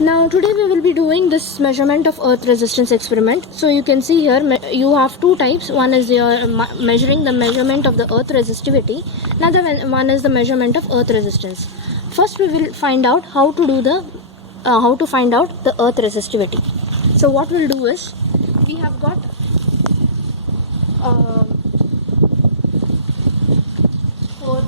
Now today we will be doing this measurement of earth resistance experiment. So you can see here you have two types. One is your measuring the measurement of the earth resistivity. Another one is the measurement of earth resistance. First we will find out how to find out the earth resistivity. So what we'll do is we have got four.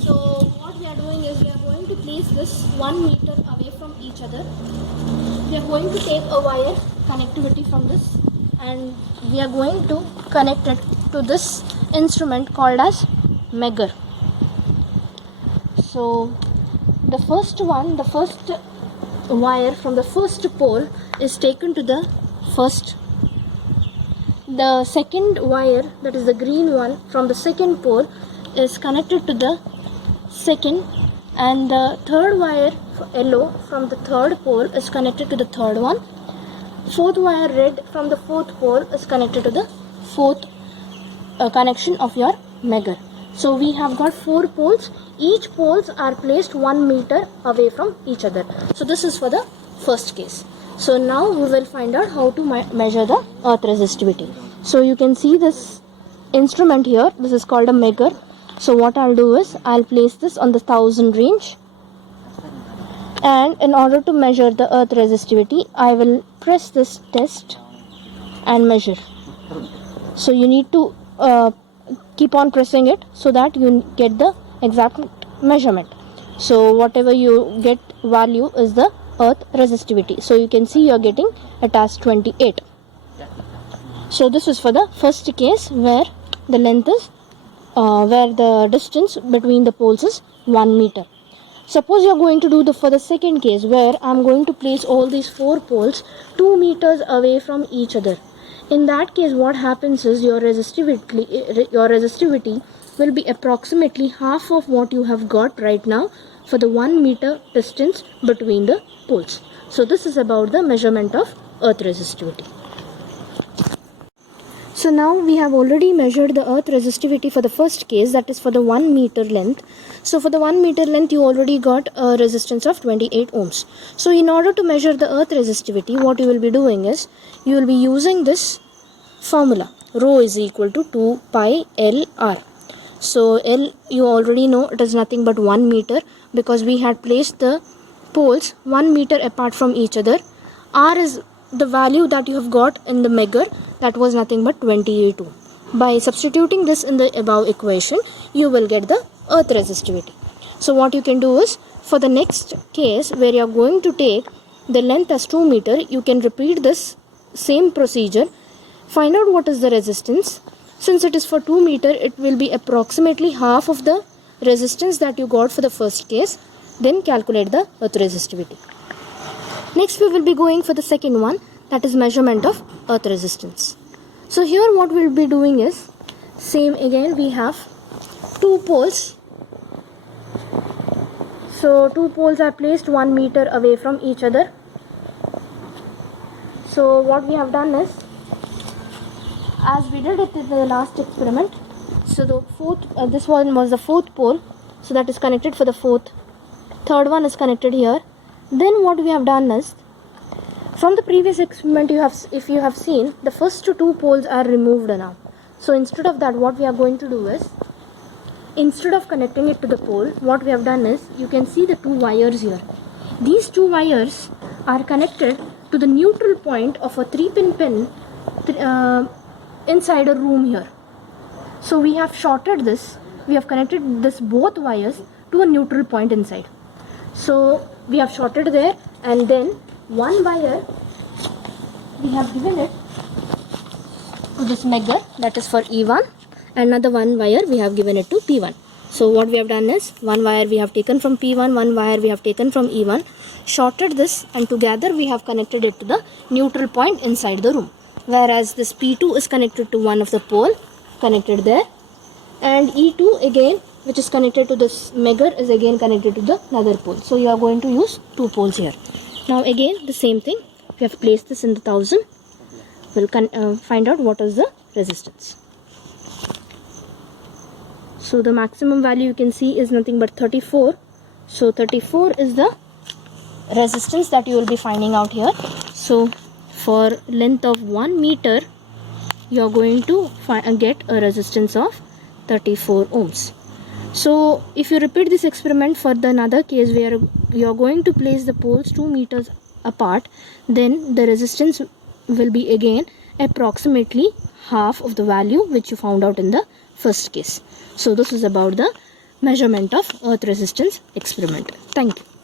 So what we are doing is we are going to place this 1 meter away from each other. We are going to take a wire connectivity from this and we are going to connect it to this instrument called as Megger. So the first wire from the first pole is taken to the first. The second wire, that is the green one, from the second pole is connected to the second, and the third wire yellow from the third pole is connected to the third one. Fourth wire red from the fourth pole is connected to the fourth connection of your Megger. So we have got 4 poles. Each poles are placed 1 meter away from each other. So this is for the first case. So now we will find out how to measure the earth resistivity. So you can see this instrument here. This is called a Megger. So what I'll do is I'll place this on the 1000 range, and in order to measure the earth resistivity I will press this test and measure. So you need to keep on pressing it so that you get the exact measurement. So whatever you get value is the earth resistivity. So you can see you are getting it as 28. So this is for the first case where the length is where the distance between the poles is 1 meter. Suppose you are going to do for the second case where I am going to place all these 4 poles 2 meters away from each other. In that case what happens is your resistivity will be approximately half of what you have got right now for the 1 meter distance between the poles. So this is about the measurement of earth resistivity. So now we have already measured the earth resistivity for the first case, that is for the 1 meter length. So for the 1 meter length you already got a resistance of 28 ohms. So in order to measure the earth resistivity, what you will be doing is you will be using this formula, rho is equal to 2 pi L R. So L you already know it is nothing but 1 meter because we had placed the poles 1 meter apart from each other. R is the value that you have got in the Megger, that was nothing but 28 ohm. By substituting this in the above equation you will get the earth resistivity. So what you can do is for the next case where you are going to take the length as 2 meter, you can repeat this same procedure. Find out what is the resistance. Since it is for 2 meter, it will be approximately half of the resistance that you got for the first case. Then calculate the earth resistivity. Next we will be going for the second one, that is measurement of earth resistance. So here what we will be doing is same again. We have 2 poles. So 2 poles are placed 1 meter away from each other. So what we have done is, as we did it in the last experiment, so the this one was the 4th pole, so that is connected for the 4th. Third one is connected here. Then what we have done is, from the previous experiment if you have seen, the first 2 poles are removed now. So instead of that what we are going to do is, instead of connecting it to the pole, what we have done is, you can see the 2 wires here. These 2 wires are connected to the neutral point of a 3-pin pin inside a room here. So we have shorted this, we have connected this both wires to a neutral point inside. So we have shorted there, and then one wire we have given it to this Megger, that is for E1, another one wire we have given it to P1. So what we have done is, one wire we have taken from P1, one wire we have taken from E1, shorted this, and together we have connected it to the neutral point inside the room. Whereas this P2 is connected to one of the pole, connected there, and E2 again, which is connected to this Megger, is again connected to the another pole. So you are going to use 2 poles here. Now again the same thing, we have placed this in the 1000. We'll find out what is the resistance. So the maximum value you can see is nothing but 34 So 34 is the resistance that you will be finding out here. So for length of 1 meter, you are going to get a resistance of 34 ohms. So if you repeat this experiment for the another case where you are going to place the poles 2 meters apart, then the resistance will be again approximately half of the value which you found out in the first case. So this is about the measurement of earth resistance experiment. Thank you.